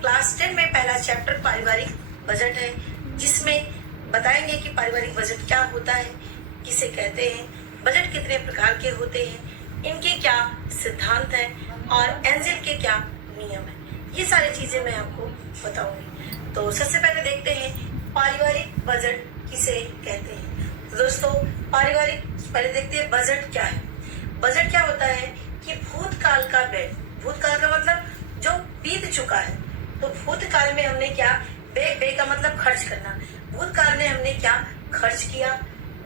Class 10 में पहला chapter पारिवारिक बजट है, जिसमें बताएंगे कि पारिवारिक बजट क्या होता है, किसे कहते हैं, बजट कितने प्रकार के होते हैं, इनके क्या सिद्धांत हैं और एंजेल के क्या नियम हैं। ये सारी चीजें मैं आपको बताऊंगी। तो सबसे पहले देखते हैं पारिवारिक बजट किसे कहते हैं। तो दोस्तों पारिवारिक पहले देखते हैं बजट क्या है। बजट क्या होता है कि भूतकाल का व्यय, भूतकाल का मतलब जो बीत चुका है। तो भूतकाल में हमने क्या, व्यय का मतलब खर्च करना, भूतकाल में हमने क्या खर्च किया।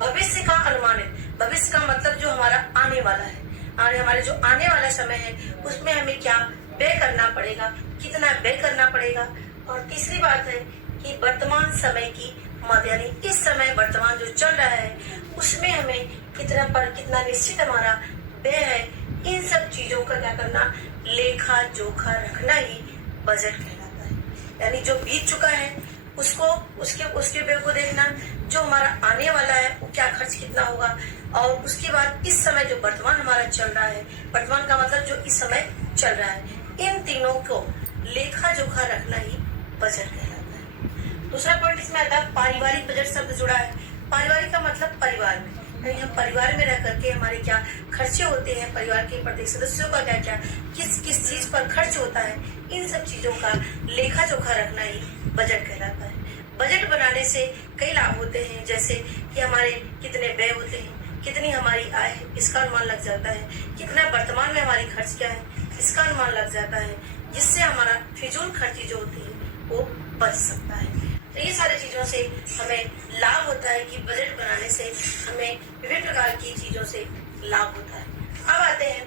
भविष्य का अनुमानित, भविष्य का मतलब जो हमारा आने वाला है, हमारे जो आने वाला समय है उसमें हमें क्या व्यय करना पड़ेगा, कितना व्यय करना पड़ेगा। और तीसरी बात है कि वर्तमान समय की मद, यानी इस समय वर्तमान जो चल रहा है उसमें हमें कितना निश्चित हमारा व्यय है। इन सब चीजों का क्या करना, लेखा जोखा रखना ही बजट कहलाता है। यानी जो बीत चुका है उसको उसके व्यय को देखना, जो हमारा आने वाला है वो क्या खर्च कितना होगा, और उसके बाद इस समय जो वर्तमान हमारा चल रहा है, वर्तमान का मतलब जो इस समय चल रहा है, इन तीनों को लेखा जोखा रखना ही बजट कहलाता है। दूसरा पॉइंट इसमें आता है पारिवारिक बजट शब्द जुड़ा है। पारिवारिक का मतलब परिवार में, यानी हम परिवार में रह करके हमारे क्या खर्चे होते हैं, परिवार के प्रत्येक सदस्यों का क्या क्या किस किस चीज पर खर्च होता है, इन सब चीजों का लेखा जोखा रखना ही बजट कहलाता है। बजट बनाने से कई लाभ होते हैं, जैसे कि हमारे कितने व्यय होते हैं, कितनी हमारी आय है इसका अनुमान लग जाता है, कितना वर्तमान में हमारी खर्च क्या है इसका अनुमान लग जाता है, जिससे हमारा फिजूल खर्ची जो होती है वो बच सकता है। तो ये सारी चीजों से हमें लाभ होता है कि बजट बनाने से हमें विभिन्न प्रकार की चीजों से लाभ होता है। अब आते हैं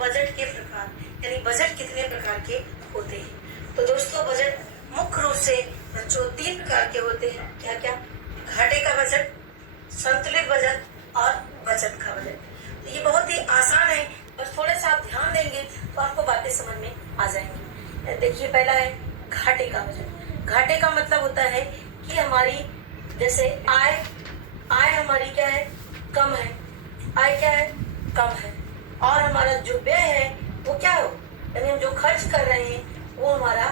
बजट के प्रकार, यानी बजट कितने प्रकार के होते हैं। तो दोस्तों बजट मुख्य रूप से बच्चों 3 प्रकार के होते हैं। क्या क्या? घाटे का बजट, संतुलित बजट और बचत का बजट। तो ये बहुत ही आसान है, बस थोड़ा सा आप ध्यान देंगे तो आपको बातें समझ में आ जाएंगी। देखिए पहला है घाटे का बजट। घाटे का मतलब होता है कि हमारी जैसे आय हमारी क्या है, कम है, आय क्या है, कम है, और हमारा जो व्यय है वो क्या हो, यानी हम जो खर्च कर रहे हैं वो हमारा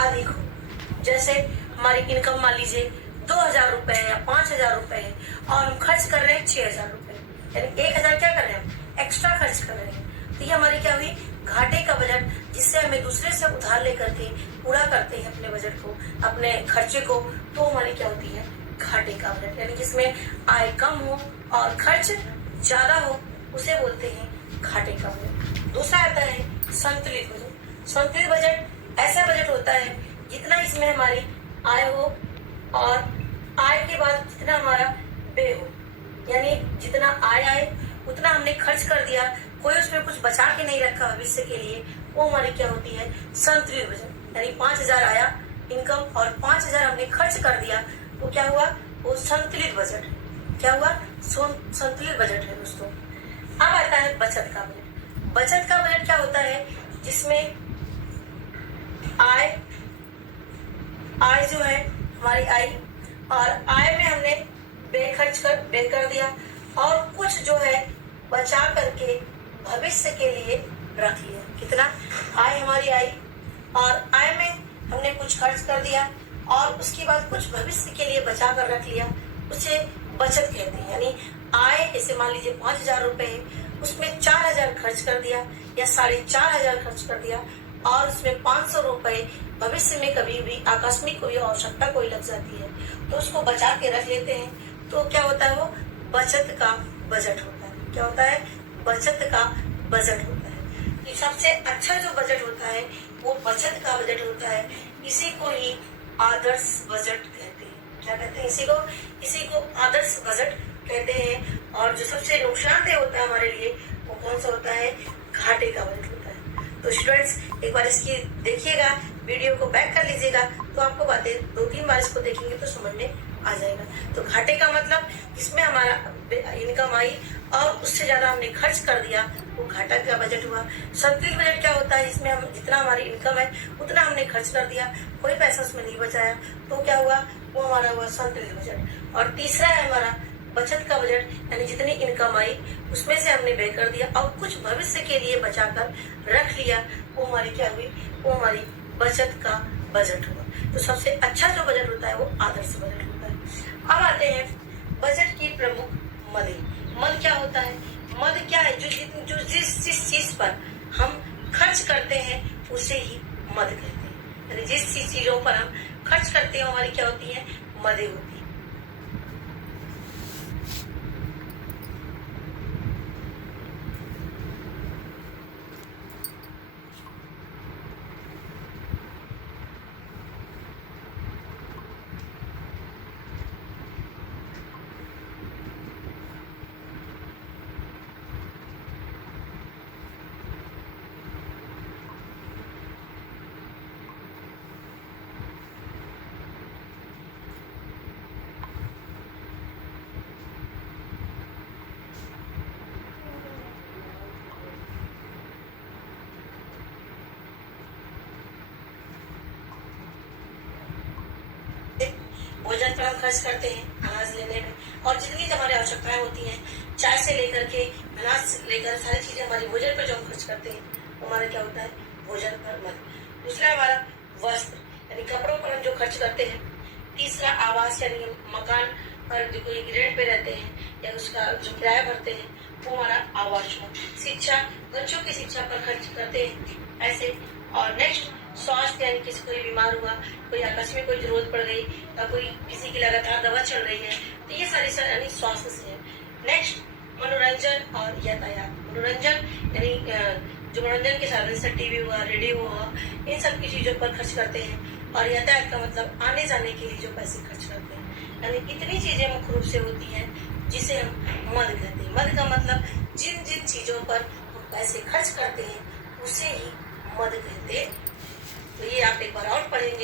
अधिक हो। जैसे हमारी इनकम मान लीजिए 2000 रुपए है या 5000 रुपए है और हम खर्च कर रहे हैं 6000 रुपए, यानी 1000 क्या कर रहे हैं हम एक्स्ट्रा खर्च कर रहे हैं। तो ये हमारी क्या हुई, घाटे का बजट, जिससे हमें दूसरे से उधार लेकर के पूरा करते हैं अपने बजट को, अपने खर्चे को, तो हमारी क्या होती है घाटे का बजट, यानी जिसमें आय कम हो और खर्च ज्यादा हो उसे बोलते हैं घाटे का बजट। दूसरा आता है संतुलित बजट। संतुलित बजट ऐसा बजट होता है जितना इसमें हमारी आय हो और आय के बाद जितना हमारा व्यय हो, यानी जितना आय आए उतना हमने खर्च कर दिया, कोई उसमें कुछ बचा के नहीं रखा भविष्य के लिए, वो हमारी क्या होती है संतुलित बजट। यानी 5000 आया इनकम और 5000 हमने खर्च कर दिया, तो क्या हुआ, वो संतुलित बजट। क्या हुआ, संतुलित बजट है दोस्तों। अब आता है बचत का बजट। बचत का बजट क्या होता है, जिसमें आय जो है हमारी आय, और आय में हमने व्यय कर दिया और कुछ जो है बचा करके भविष्य के लिए रख लिया। कितना, आय हमारी आई और आय में हमने कुछ खर्च कर दिया और उसके बाद कुछ भविष्य के लिए बचा कर रख लिया, उसे बचत कहते हैं। यानी आय जैसे मान लीजिए 5000 रुपए है, उसमें 4000 खर्च कर दिया या 4500 खर्च कर दिया और उसमें 500 रुपए भविष्य में कभी भी आकस्मिक कोई आवश्यकता कोई लग जाती है तो उसको बचा के रख लेते हैं, तो क्या होता है, वो बचत का बजट होता है। क्या होता है, बचत का बजट होता है। तो सबसे अच्छा जो बजट होता है वो बचत का बजट होता है। इसी को ही आदर्श बजट कहते हैं। क्या कहते हैं, इसी को आदर्श बजट कहते हैं। और जो सबसे नुकसानदेह होता है हमारे लिए वो कौन सा होता है, घाटे का बजट होता है। तो स्टूडेंट्स एक बार इसकी देखिएगा, वीडियो को बैक कर लीजिएगा, तो आपको बातें 2-3 बार इसको देखेंगे तो समझ में आ जाएगा। तो घाटे का मतलब इसमें हमारा इनकम आई और उससे ज्यादा हमने खर्च कर दिया, वो घाटा का बजट हुआ। संतुलित बजट क्या होता है, इसमें हम जितना हमारी इनकम है उतना हमने खर्च कर दिया, कोई पैसा उसमें नहीं बचाया, तो क्या हुआ, वो हमारा हुआ संतुलित बजट। और तीसरा है हमारा बचत का बजट, यानी जितनी इनकम आई उसमें से हमने व्यय कर दिया और कुछ भविष्य के लिए बचाकर रख लिया, वो हमारी क्या हुई, वो हमारी बचत का बजट हुआ। तो सबसे अच्छा जो बजट होता है वो आदर्श बजट होता है। अब आते हैं बजट की प्रमुख मद। मद क्या होता है? मद क्या है? जो जिस चीज पर हम खर्च करते हैं उसे ही मद कहते हैं। यानी जिस चीजों पर हम खर्च करते हैं हमारी क्या होती है? मदें होती है। भोजन पर हम खर्च करते हैं, अनाज लेने में, और जितनी हमारी आवश्यकताएं होती हैं, चाय से लेकर के अनाज से लेकर सारी चीजें हमारी भोजन पर जो हम खर्च करते हैं, हमारा क्या होता है? भोजन पर मद। दूसरा हमारा वस्त्र यानी कपड़ों पर हम जो खर्च करते हैं। तीसरा आवास यानी मकान पर जो कोई रेंट पे रहते हैं या उसका जो किराया भरते हैं वो हमारा आवास हुआ। शिक्षा, बच्चों की शिक्षा पर खर्च करते हैं ऐसे। और नेक्स्ट स्वास्थ्य यानी किसी कोई बीमार हुआ, कोई आकस्मिक कोई जरूरत पड़ गई या कोई किसी की लगातार दवा चल रही है, तो ये सारी यानी स्वास्थ्य से है। नेक्स्ट मनोरंजन और यातायात। मनोरंजन यानी जो मनोरंजन के साधन से टीवी हुआ, रेडियो हुआ, इन सब की चीजों पर खर्च करते हैं। और यातायात का मतलब आने जाने के लिए जो पैसे खर्च करते हैं। यानी इतनी चीजें मुख्य रूप से होती हैं जिसे हम मद कहते हैं। मद का मतलब जिन जिन चीजों पर हम पैसे खर्च करते हैं उसे ही मद कहते हैं। तो ये आप एक बार और पढ़ेंगे।